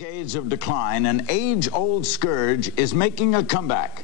Decades of decline, an age-old scourge is making a comeback.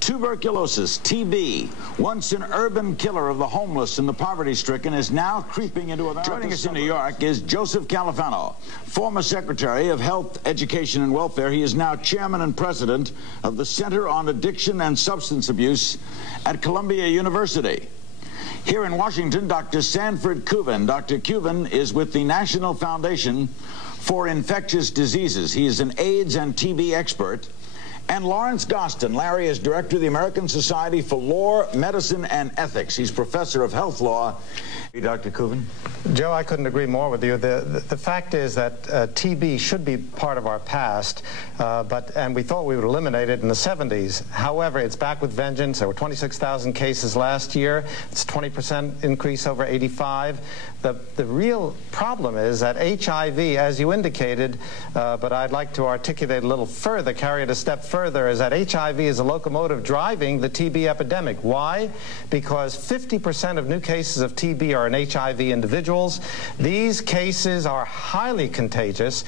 Tuberculosis, TB, once an urban killer of the homeless and the poverty-stricken, is now creeping into America. Joining us in New York is Joseph Califano, former Secretary of Health, Education, and Welfare. He is now Chairman and President of the Center on Addiction and Substance Abuse at Columbia University. Here in Washington, Dr. Sanford Cuven. Dr. Cuven is with the National Foundation for Infectious Diseases. He is an AIDS and TB expert. And Lawrence Gostin. Larry is director of the American Society for Law, Medicine, and Ethics. He's professor of health law. Dr. Cuven? Joe, I couldn't agree more with you. The fact is that TB should be part of our past, and we thought we would eliminate it in the 70s. However, it's back with vengeance. There were 26,000 cases last year. It's a 20% increase over 85. The real problem is that HIV, as you indicated, but I'd like to articulate a little further, carry it a step further, is that HIV is a locomotive driving the TB epidemic. Why? Because 50% of new cases of TB are in HIV individuals. These cases are highly contagious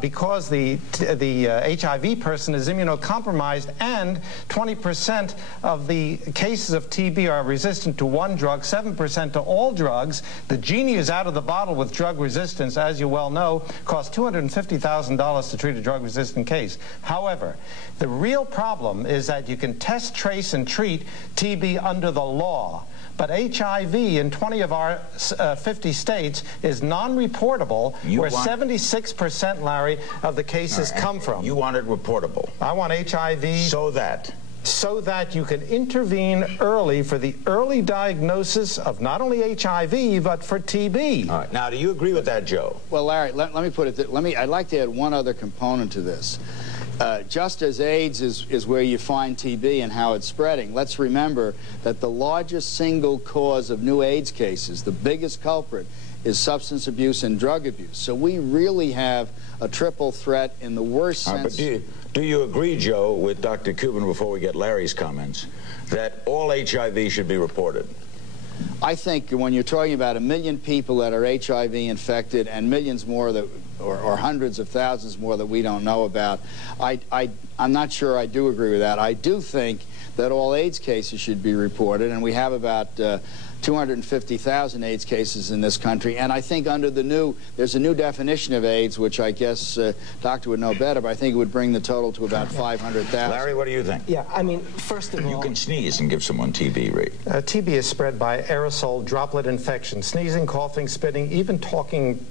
because the HIV person is immunocompromised, and 20% of the cases of TB are resistant to one drug, 7% to all drugs. The genie is out of the bottle with drug resistance, as you well know. Costs $250,000 to treat a drug-resistant case. However, the real problem is that you can test, trace, and treat TB under the law. But HIV in 20 of our 50 states is non-reportable, where 76%, Larry, of the cases come from. You want it reportable. I want HIV... So that you can intervene early for the early diagnosis of not only HIV, but for TB. All right. Now, do you agree with that, Joe? Well, Larry, let me put it... I'd like to add one other component to this. Just as AIDS is where you find TB and how it's spreading, let's remember that the largest single cause of new AIDS cases, the biggest culprit, is substance abuse and drug abuse. So we really have a triple threat in the worst sense. But do you agree, Joe, with Dr. Cuven, before we get Larry's comments, that all HIV should be reported? I think when you're talking about 1 million people that are HIV infected and millions more that, or hundreds of thousands more that we don't know about, I'm not sure I do agree with that. I do think that all AIDS cases should be reported, and we have about 250,000 AIDS cases in this country, and I think under there's a new definition of AIDS, which I guess doctor would know better, but I think it would bring the total to about 500,000. Larry, what do you think? Yeah, I mean, first of all... You can sneeze and give someone TB, right? TB is spread by aerosol droplet infection, sneezing, coughing, spitting, even talking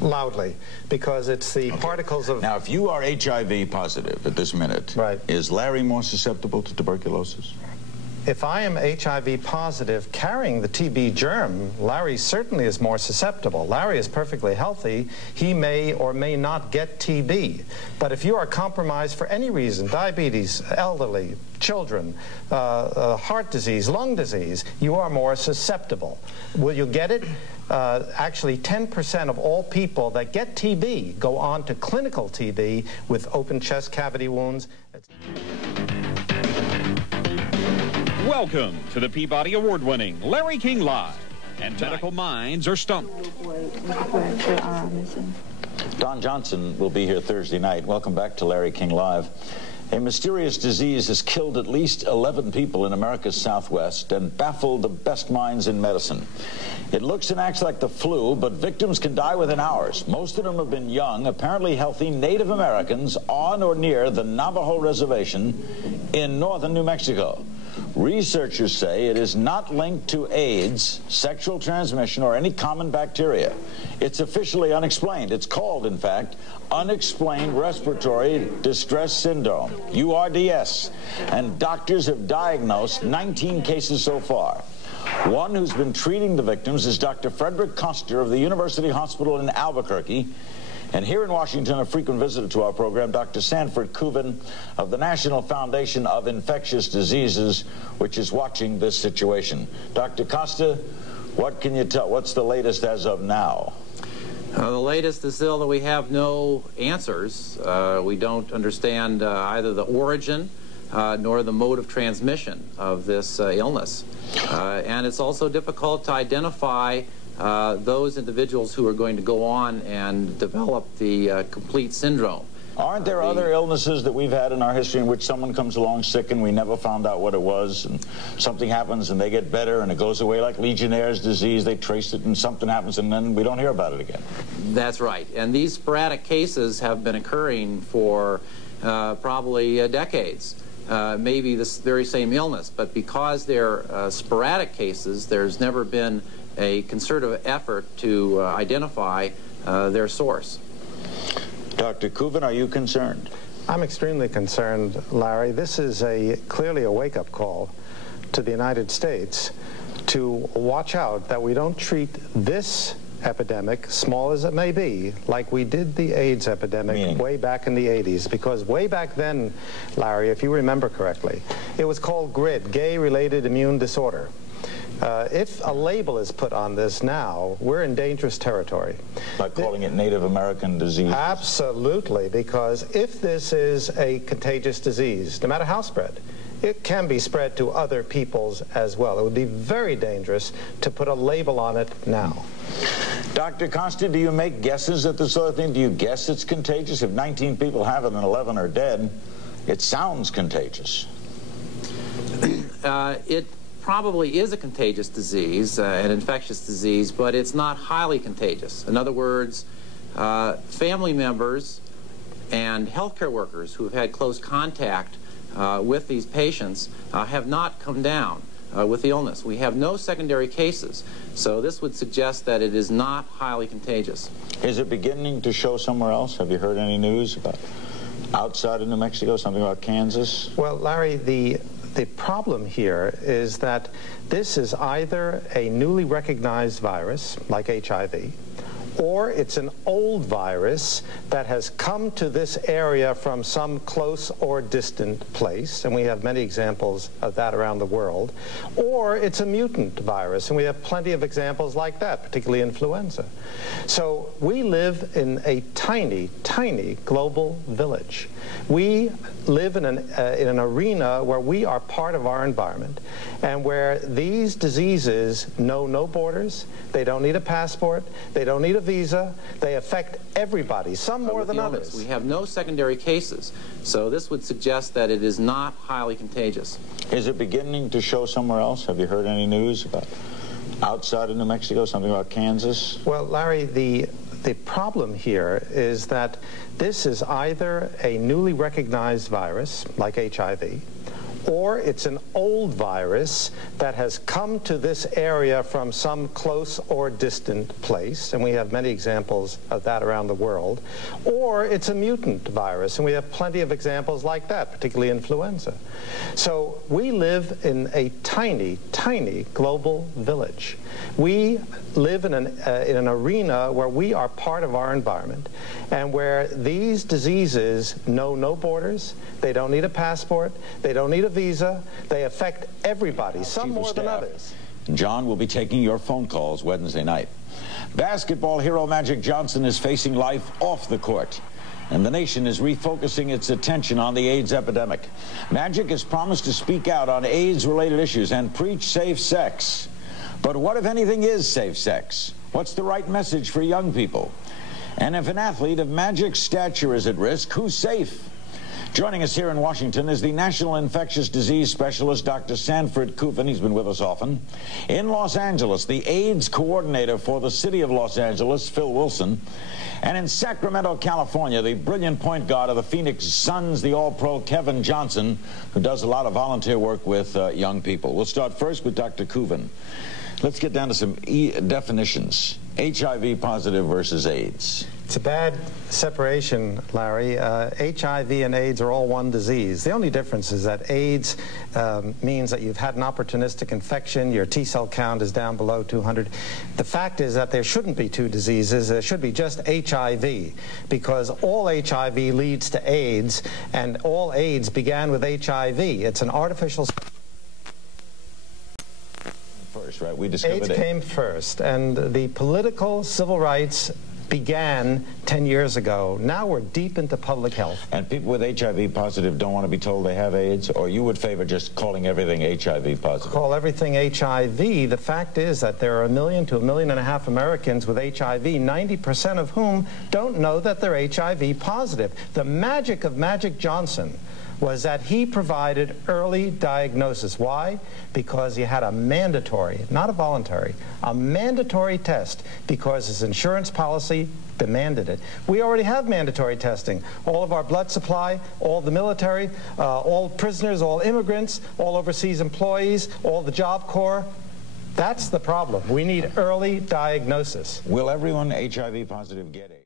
loudly, because it's the particles of... Now, if you are HIV positive at this minute, is Larry more susceptible to tuberculosis? If I am HIV positive carrying the TB germ, Larry certainly is more susceptible. Larry is perfectly healthy. He may or may not get TB. But if you are compromised for any reason, diabetes, elderly, children, heart disease, lung disease, you are more susceptible. Will you get it? Actually, 10% of all people that get TB go on to clinical TB with open chest cavity wounds. Welcome to the Peabody Award-winning Larry King Live. And medical minds are stumped. Don Johnson will be here Thursday night. Welcome back to Larry King Live. A mysterious disease has killed at least 11 people in America's Southwest and baffled the best minds in medicine. It looks and acts like the flu, but victims can die within hours. Most of them have been young, apparently healthy Native Americans on or near the Navajo Reservation in northern New Mexico. Researchers say it is not linked to AIDS, sexual transmission, or any common bacteria. It's officially unexplained. It's called, in fact, Unexplained Respiratory Distress Syndrome, URDS, and doctors have diagnosed 19 cases so far. One who's been treating the victims is Dr. Frederick Koster of the University Hospital in Albuquerque. And here in Washington, a frequent visitor to our program, Dr. Sanford Cuven of the National Foundation of Infectious Diseases, which is watching this situation. Dr. Koster, what can you tell? What's the latest as of now? The latest is still that we have no answers. We don't understand either the origin nor the mode of transmission of this illness. And it's also difficult to identify those individuals who are going to go on and develop the complete syndrome. Aren't there other illnesses that we've had in our history in which someone comes along sick and we never found out what it was, and something happens and they get better and it goes away, like Legionnaire's disease? They trace it and something happens and then we don't hear about it again. That's right. And these sporadic cases have been occurring for probably decades. Maybe this very same illness, but because they're sporadic cases, there's never been a concerted effort to identify their source. Dr. Kuvan, are you concerned? I'm extremely concerned, Larry. This is clearly a wake-up call to the United States to watch out that we don't treat this epidemic, small as it may be, like we did the AIDS epidemic way back in the 80s. Because way back then, Larry, if you remember correctly, it was called GRID, Gay-Related Immune Disorder. If a label is put on this now, we're in dangerous territory. By calling it Native American disease? Absolutely, because if this is a contagious disease, no matter how spread, it can be spread to other peoples as well. It would be very dangerous to put a label on it now. Dr. Costa, do you make guesses at this sort of thing? Do you guess it's contagious? If 19 people have it and 11 are dead, it sounds contagious. It probably is a contagious disease, an infectious disease, but it's not highly contagious. In other words, family members and healthcare workers who have had close contact with these patients have not come down with the illness. We have no secondary cases, so this would suggest that it is not highly contagious. Is it beginning to show somewhere else? Have you heard any news about outside of New Mexico, something about Kansas? Well, Larry, the problem here is that this is either a newly recognized virus, like HIV, or it's an old virus that has come to this area from some close or distant place, and we have many examples of that around the world, or it's a mutant virus, and we have plenty of examples like that, particularly influenza. So we live in a tiny, tiny global village. We live in an arena where we are part of our environment, and where these diseases know no borders. They don't need a passport. They don't need a visa. They affect everybody, some more than others. We have no secondary cases, so this would suggest that it is not highly contagious. Is it beginning to show somewhere else? Have you heard any news about outside of New Mexico, something about Kansas? Well, Larry, the problem here is that this is either a newly recognized virus, like HIV, or it's an old virus that has come to this area from some close or distant place, and we have many examples of that around the world, or it's a mutant virus, and we have plenty of examples like that, particularly influenza. So we live in a tiny, tiny global village. We live in an arena where we are part of our environment, and where these diseases know no borders. They don't need a passport. They don't need a visa. They affect everybody, some more than others. John will be taking your phone calls Wednesday night. Basketball hero Magic Johnson is facing life off the court, and the nation is refocusing its attention on the AIDS epidemic. Magic has promised to speak out on AIDS-related issues and preach safe sex. But what, if anything, is safe sex? What's the right message for young people? And if an athlete of Magic's stature is at risk, who's safe? Joining us here in Washington is the National Infectious Disease Specialist, Dr. Sanford Kuvan. He's been with us often. In Los Angeles, the AIDS coordinator for the city of Los Angeles, Phil Wilson. And in Sacramento, California, the brilliant point guard of the Phoenix Suns, the All-Pro Kevin Johnson, who does a lot of volunteer work with young people. We'll start first with Dr. Kuvan. Let's get down to some definitions. HIV positive versus AIDS. It's a bad separation, Larry. HIV and AIDS are all one disease. The only difference is that AIDS means that you've had an opportunistic infection, your T-cell count is down below 200. The fact is that there shouldn't be two diseases. There should be just HIV, because all HIV leads to AIDS, and all AIDS began with HIV. It's an artificial... First, right? We discovered AIDS came first, and the political civil rights began 10 years ago. Now we're deep into public health. And people with HIV positive don't want to be told they have AIDS, or you would favor just calling everything HIV positive? Call everything HIV. The fact is that there are 1 million to 1.5 million Americans with HIV, 90% of whom don't know that they're HIV positive. The magic of Magic Johnson was that he provided early diagnosis. Why? Because he had a mandatory, not a voluntary, a mandatory test, because his insurance policy demanded it. We already have mandatory testing. All of our blood supply, all the military, all prisoners, all immigrants, all overseas employees, all the Job Corps. That's the problem. We need early diagnosis. Will everyone HIV positive get AIDS?